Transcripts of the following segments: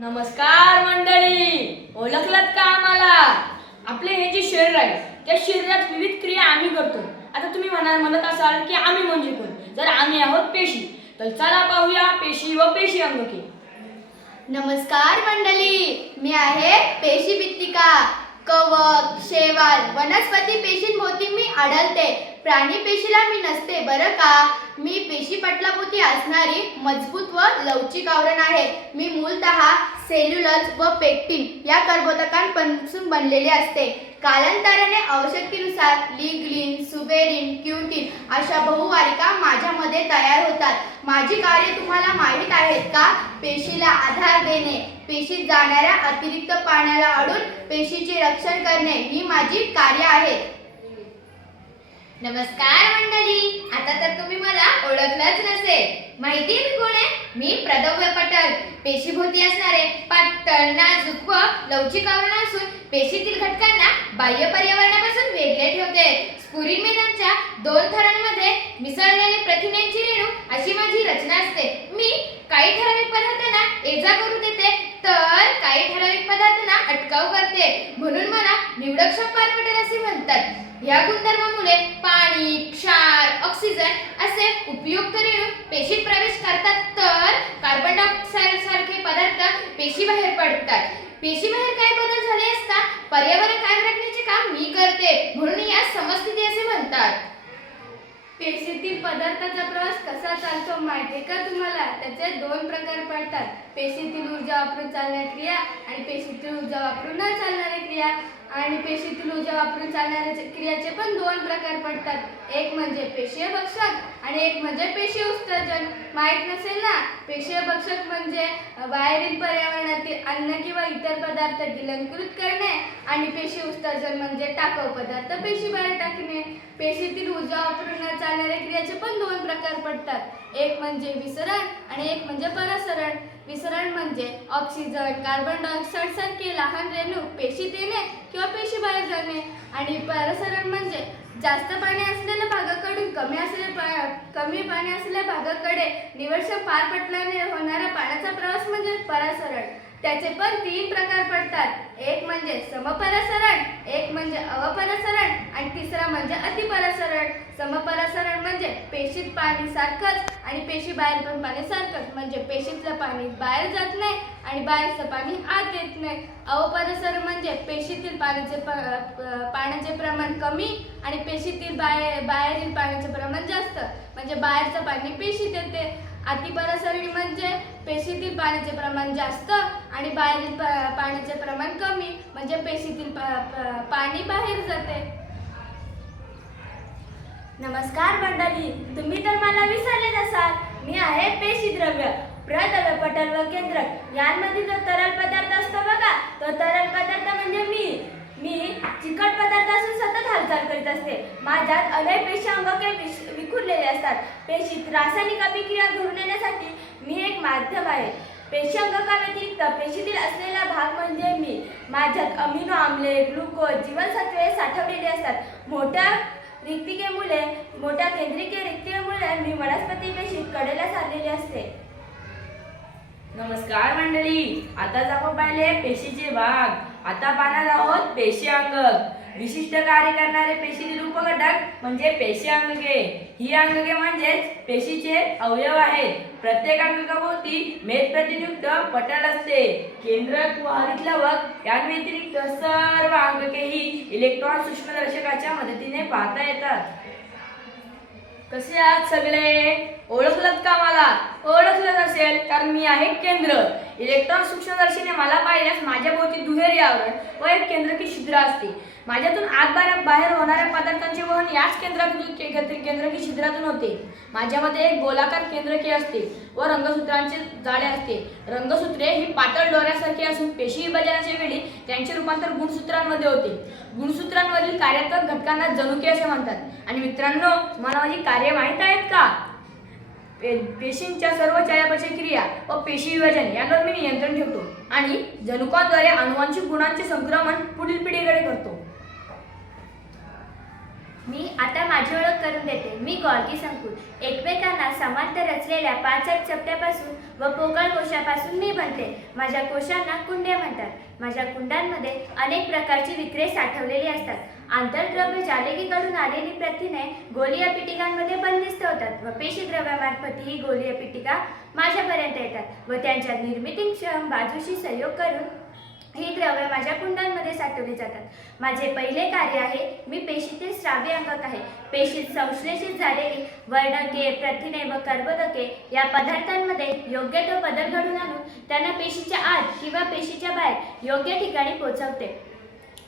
नमस्कार मंडळी. ओळखलात का आम्हाला? आपले हे जे शरीर आहे त्या शरीरात विविध क्रिया आम्ही करतो. आता तुम्ही म्हणा म्हणत असाल की आम्ही म्हणजे कोण? जर आम्ही आहोत पेशी तर चला पाहूया पेशी व पेशी अंगके. नमस्कार मंडळी. मी आहे पेशी भित्तिका कवक शेवाल वनस्पती पेशींभोवती मी आढळते. प्राणी पेशीला मी नसते बरं का? मी पेशी पटलाभोवती असणारी मजबूत व लवचिक आवरण आहे. मी मूलतः सेल्युलज व पेक्टिन या कर्बोदकांपासून बनलेले असते. कालांतराने आवश्यकतेनुसार लिग्लिन सुबेरिन क्युटिन अशा बहुवारिका माझ्यामध्ये तयार होतात. माझी कार्य तुम्हाला माहीत आहेत का? पेशीला आधार देणे पेशीत जाणाऱ्या अतिरिक्त पाण्याला अडून पेशीचे रक्षण करणे ही माझी कार्य आहेत नमस्कार मंडळी. आता तर तुम्ही मला ओळखलंच नसेल. माहिती मी कोण आहे? मी प्रदव्य पटल. पेशीभोवती असणारे पातळ नाजूक व लवचिक आवरण असून पेशीतील घटकांना बाह्य पर्यावरणापासून वेगळे ठेवते. स्फुरिन मेदांच्या दोन थरांमध्ये मिसळलेले प्रथिनांची रेणू अशी माझी रचना असते. मी काही ठराविक पदार्थांना एजा करू देते तर काही ठराविक पदार्थांना अटकाव करते. म्हणून मला निवडक पार पटेल असे म्हणतात. या गुणधर्मामुळे पाणी क्षार ऑक्सिजन असे उपयुक्त रेणू पेशीत प्रवेश करतात. तर कार्बन डायऑक्साईड सारखे पदार्थ पेशी बाहेर पडतात. पेशी बाहेर काय बदल झाले असता पर्यावरण कायम राखण्याचे काम मी करते म्हणून या समस्थिती असे म्हणतात. पेशीतील पदार्थाचा प्रवास कसा चालतो माहिती का तुम्हाला? त्याचे दोन प्रकार पडतात. पेशीतील ऊर्जा वापरून चालणाऱ्या क्रिया आणि पेशीतील ऊर्जा वापरून न चालणाऱ्या क्रिया. आणि पेशीतील ऊर्जा वापरून चालणाऱ्या क्रियाचे पण दोन प्रकार पडतात. एक म्हणजे पेशीय भक्षण आणि एक म्हणजे पेशी उत्सर्जन माहीत नसेल ना? पेशीय भक्षक म्हणजे बाहेरील पर्यावरणातील अन्न किंवा इतर पदार्थ गिलंकृत करणे आणि पेशी उत्सर्जन म्हणजे टाकाऊ पदार्थ पेशी बाहेर टाकणे. पेशीतील ऊर्जा वापरून चालणाऱ्या क्रियाचे पण दोन प्रकार पडतात. एक म्हणजे विसरण आणि एक म्हणजे परसरण. विसरण म्हणजे ऑक्सिजन कार्बन डायऑक्साईड सारखे लहान रेणू पेशीत येणे किंवा पेशी बाहेर जाणे आणि परसरण म्हणजे जास्त पाणी असलेल्या भागाकडून कमी असलेल्या पा- कमी पाणी असलेल्या भागाकडे निवर्ष पार पटल्याने होणारा पाण्याचा प्रवास म्हणजे परासरण. त्याचे पण तीन प्रकार पडतात. एक म्हणजे समपरसरण एक म्हणजे अवपरसरण आणि तिसरा म्हणजे अतिपरसरण. समपरसरण म्हणजे पेशीत पाणी सारखंच आणि पेशी बाहेर पण पाणी सारखंच. म्हणजे पेशीतलं पाणी बाहेर जात नाही आणि बाहेरचं पाणी आत येत नाही. अवपरसरण म्हणजे पेशीतील पाण्याचे प- पाण्याचे प्रमाण कमी आणि पेशीतील बाहेर बाहेरील पाण्याचे प्रमाण जास्त. म्हणजे बाहेरचं पाणी पेशीत येते अतिपरासरणी म्हणजे पेशीतील पाण्याचे प्रमाण जास्त आणि बाहेरील पाण्याचे प्रमाण कमी म्हणजे पेशीतील पा- पाणी बाहेर जाते. नमस्कार मंडळी तुम्ही तर मला विसरलेच असाल. मी आहे पेशीद्रव्य प्रद्रव्य पटल व केंद्रक. यांमध्ये जो तरल पदार्थ असतो बघा तो तरल पदार्थ म्हणजे मी. मी चिकट पदार्थासून सतत हालचाल करीत असते. माझ्यात अनेक पेशी अंगके विखुरलेले असतात. पेशीत रासायनिक अभिक्रिया घडून येण्यासाठी मी एक माध्यम आहे. पेशी अंगकाव्यतिरिक्त पेशीतील असलेला भाग म्हणजे मी. माझ्यात अमिनो आम्ले ग्लुकोज जीवनसत्वे साठवलेली असतात. मोठ्या रिक्तिकेमुळे मोठ्या केंद्रिकीय रिक्तिकेमुळे मी वनस्पती पेशीत कडेला सारलेली असते. नमस्कार मंडळी. आता आपण पाहिले पेशीचे भाग. आता पाहणार आहोत पेशी अंगक विशिष्ट कार्य करणारे पेशीतील उपघटक म्हणजे पेशी अंगके. ही अंगके म्हणजेच पेशीचे अवयव आहेत. प्रत्येक अंगकाभोवती मेद प्रतिनियुक्त पटल असते. केंद्रक व हरितलवक यांव्यतिरिक्त सर्व अंगके ही इलेक्ट्रॉन सूक्ष्मदर्शकाच्या मदतीने पाहता येतात. कसे आहात सगळे? ओळखलत का मला? ओळखलं असेल कारण मी आहे केंद्र. इलेक्ट्रॉन सूक्ष्मदर्शीने मला पाहिल्यास माझ्या भोवती दुहेरी आवरण व एक केंद्रकी छिद्र असते. माझ्यातून आत बाहेर बाहेर होणाऱ्या पदार्थांचे वहन याच केंद्रातून केंद्रकी छिद्रातून होते. माझ्यामध्ये एक गोलाकार केंद्रकी असते व रंगसूत्रांचे जाळे असते. रंगसूत्रे ही पातळ डोऱ्यासारखी असून पेशी विभाजनाच्या वेळी त्यांचे रूपांतर गुणसूत्रांमध्ये होते. गुणसूत्रांवरील कार्यात्मक घटकांना जनुके असे म्हणतात. आणि मित्रांनो मला माझी कार्य माहीत आहेत का? पे- पेशींच्या सर्व चयापचय क्रिया व पेशी विभाजन यांवर मी नियंत्रण ठेवतो आणि जनुकांद्वारे अनुवांशिक गुणांचे संक्रमण पुढील पिढीकडे करतो. मी आता माझी ओळख करून देते. मी गॉर्गी संकुल. एकमेकांना समांतर रचलेल्या पाच आठ चपट्यापासून व पोकळ कोशापासून मी बनते. माझ्या कोशांना कुंड्या म्हणतात. माझ्या कुंडांमध्ये अनेक प्रकारची विक्रे साठवलेली असतात. आंतरद्रव्य जालिकेकडून आलेली प्रथिने गोलीय पिटिकांमध्ये बंदिस्त होतात व पेशीद्रव्यामार्फत ही गोलीय पिटिका माझ्यापर्यंत येतात व त्यांच्या निर्मितीक्षम बाजूशी संयोग करून ही द्रव्य माझ्या कुंडांमध्ये साठवली जातात. माझे पहिले कार्य आहे मी पेशीतील श्राव्य अंगक आहे. पेशीत संश्लेषित झालेली वर्णके प्रथिने व कर्बोदके या पदार्थांमध्ये योग्य तो बदल घडून आणून त्यांना पेशीच्या आत किंवा पेशीच्या बाहेर योग्य ठिकाणी पोहोचवते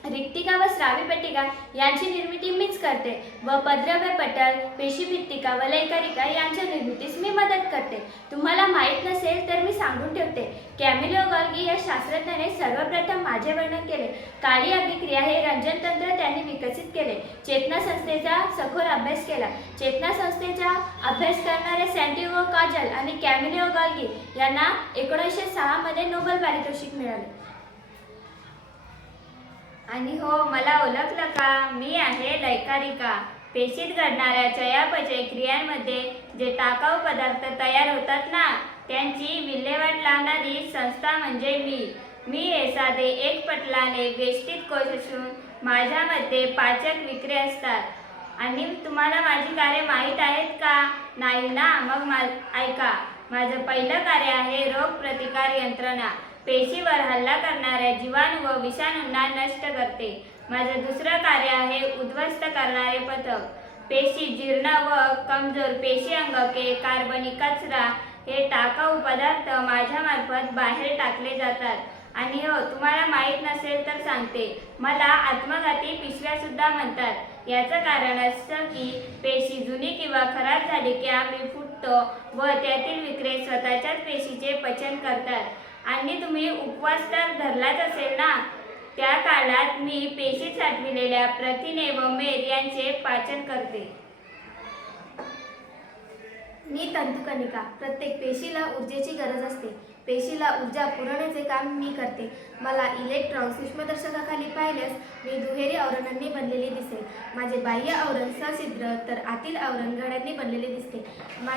रिक्तिका व स्रावी पट्टिका यांची निर्मिती मीच करते व पद्रव्य पटल पेशीभित्तिका व लयकारिका यांच्या निर्मितीस मी मदत करते. तुम्हाला माहीत नसेल तर मी सांगून ठेवते. कॅमिलो गॉल्गी या शास्त्रज्ञाने सर्वप्रथम माझे वर्णन केले. काळी अभिक्रिया हे रंजन तंत्र त्यांनी विकसित केले. चेतना संस्थेचा सखोल अभ्यास केला. चेतना संस्थेचा अभ्यास करणारे सँटिओ काजल आणि कॅमिलिओ गॉल्गी यांना एकोणीसशे सहामध्ये नोबेल पारितोषिक मिळाले. आणि हो मला ओळखलं का? मी आहे लयकारिका. पेशीत घडणाऱ्या चयापचय क्रियांमध्ये जे टाकाऊ पदार्थ तयार होतात ना त्यांची विल्हेवाट लावणारी संस्था म्हणजे मी. मी हे साधे एक पटलाने वेष्टीत कोश असून माझ्यामध्ये पाचक विक्रे असतात. आणि तुम्हाला माझी कार्य माहीत आहेत का? नाही ना? मग मा ऐका. माझं पहिलं कार्य आहे रोग प्रतिकार यंत्रणा. पेशीवर हल्ला करणाऱ्या जीवाणू व विषाणूंना नष्ट करते. माझं दुसरं कार्य आहे उद्ध्वस्त करणारे पथक. पेशी जीर्ण व कमजोर पेशी अंगके कार्बनिक कचरा हे टाकाऊ पदार्थ माझ्यामार्फत बाहेर टाकले जातात. आणि हो तुम्हाला माहीत नसेल तर सांगते. मला आत्मघाती पिशव्या सुद्धा म्हणतात. याचं कारण असं की पेशी जुनी किंवा खराब झाली की आम्ही फुटतो व त्यातील विक्रे स्वतःच्याच पेशीचे पचन करतात. आणि तुम्ही उपवास तर धरलाच असेल ना? त्या काळात मी पेशी साठविलेल्या प्रथिने व मेद यांचे पाचन करते. मी तंतुकणिका प्रत्येक पेशीला ऊर्जेची गरज असते. पेशीला ऊर्जा पुरवण्याचे काम मी करते. मला इलेक्ट्रॉन सूक्ष्मदर्शकाखाली पाहिल्यास मी दुहेरी आवरणांनी बनलेले दिसेल. माझे बाह्य आवरण सछिद्र तर आतील आवरण घड्यांनी बनलेले दिसते. मा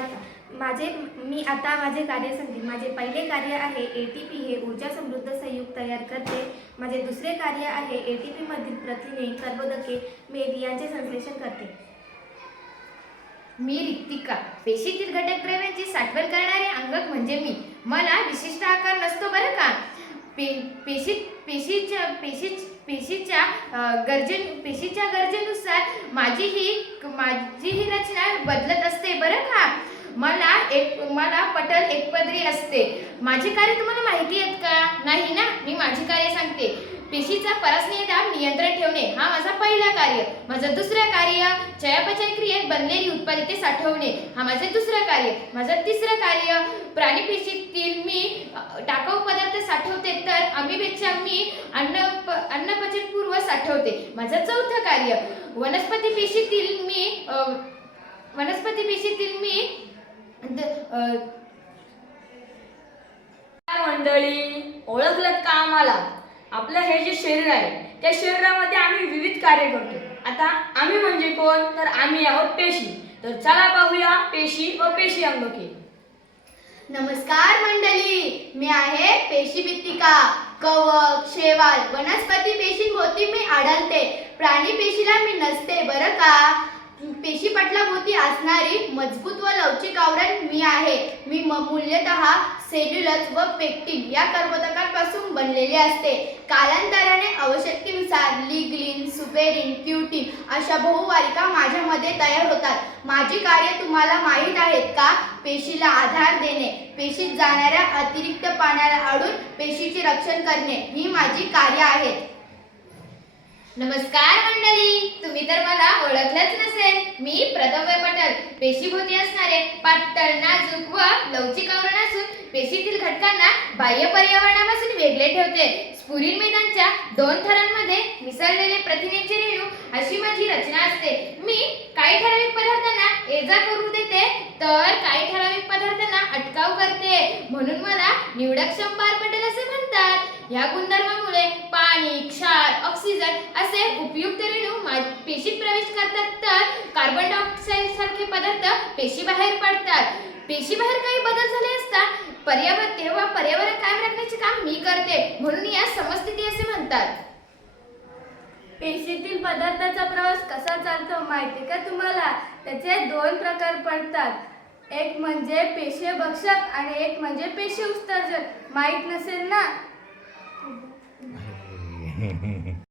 माझे मी आता माझे कार्य सांगते. माझे पहिले कार्य आहे ए टी पी हे ऊर्जा समृद्ध संयुग तयार करते. माझे दुसरे कार्य आहे ए टी पीमधील प्रथिने कर्बोदके मेद यांचे संश्लेषण करते. मी रिक्तिका पेशीतील घटक द्रव्यांची साठवण करणारे अंग म्हणजे मी. मला विशिष्ट आकार नसतो बरं का? पे पेशी पेशीच्या पेशी पेशीच्या गरजे पेशीच्या गरजेनुसार माझी ही माझी ही रचना बदलत असते बरं का? मला एक मला पटल एकपदरी असते. माझे कार्य तुम्हाला माहिती आहेत का? नाही ना? मी माझी कार्य सांगते. पेशीचा परस्नीय दाब नियंत्रण ठेवणे हा माझा पहिला कार्य. माझं दुसरं कार्य चयापचय क्रियेत बनलेली उत्पादिते साठवणे हा माझं दुसरं कार्य. माझं तिसरं कार्य प्राणी पेशीतील मी टाकाऊ पदार्थ साठवते तर अमीपेक्षा मी अन्न प- अन्नपचनपूर्व साठवते. माझं चौथं कार्य वनस्पती पेशीतील मी वनस्पती पेशीतील मी मंडळी ओळखलं का आम्हाला? आपलं हे जे शरीर आहे त्या शरीरामध्ये आम्ही विविध कार्य करतो. आता आम्ही म्हणजे कोण? तर आम्ही आहोत पेशी. तर चला पाहूया पेशी व पेशी अंगके. नमस्कार मंडळी मी आहे पेशी भित्तिका कवक शेवाल वनस्पती पेशींभोवती मी आढळते. प्राणी पेशीला मी नसते बरं का? पेशीपटलाभोवती असणारी मजबूत व लवचिक आवरण मी आहे. मी म मूल्यतः सेल्युलस व पेक्टिन या कर्बोदकांपासून बनलेले असते. कालांतराने आवश्यकतेनुसार लिग्लिन सुपेरिन क्युटिन अशा बहुवारिका माझ्यामध्ये तयार होतात. माझी कार्य तुम्हाला माहीत आहेत का? पेशीला आधार देणे पेशीत जाणाऱ्या अतिरिक्त पाण्याला अडून पेशीचे रक्षण करणे ही माझी कार्य आहेत. नमस्कार मंडळी तुम्ही तर मला ओळखलंच नसेल मी प्रदव्य पटल. पेशीभोवती असणारे पातळ नाजूक व लवचिक आवरण असून पेशीतील घटकांना बाह्य पर्यावरणापासून वेगळे ठेवते. स्फुरीन मेदांच्या दोन थरांमध्ये मिसळलेले प्रथिनेचे रेणू अशी माझी रचना असते. मी काही ठराविक पदार्थांना एजा करू देते तर काही ठराविक पदार्थांना अटकाव करते. म्हणून मला निवडक पार पटेल असे म्हणतात. या गुणधर्मामुळे पाणी क्षार ऑक्सिजन असे उपयुक्त रेणू पेशीत प्रवेश करतात. कार्बन डॉक्साईड सारखे पदार्थ पेशी बाहेर पडतात. पेशी बाहेर काही बदल झाले असता पर्यावरण तेव्हा पर्यावरण कायम राखण्याचे काम मी करते म्हणून या समस्थिती असे म्हणतात. पेशीतील पदार्थाचा प्रवास कसा चालतो माहिती का तुम्हाला? त्याचे दोन प्रकार पडतात. एक म्हणजे पेशी भक्षक आणि एक म्हणजे पेशी उत्सर्जन माहीत नसेल ना?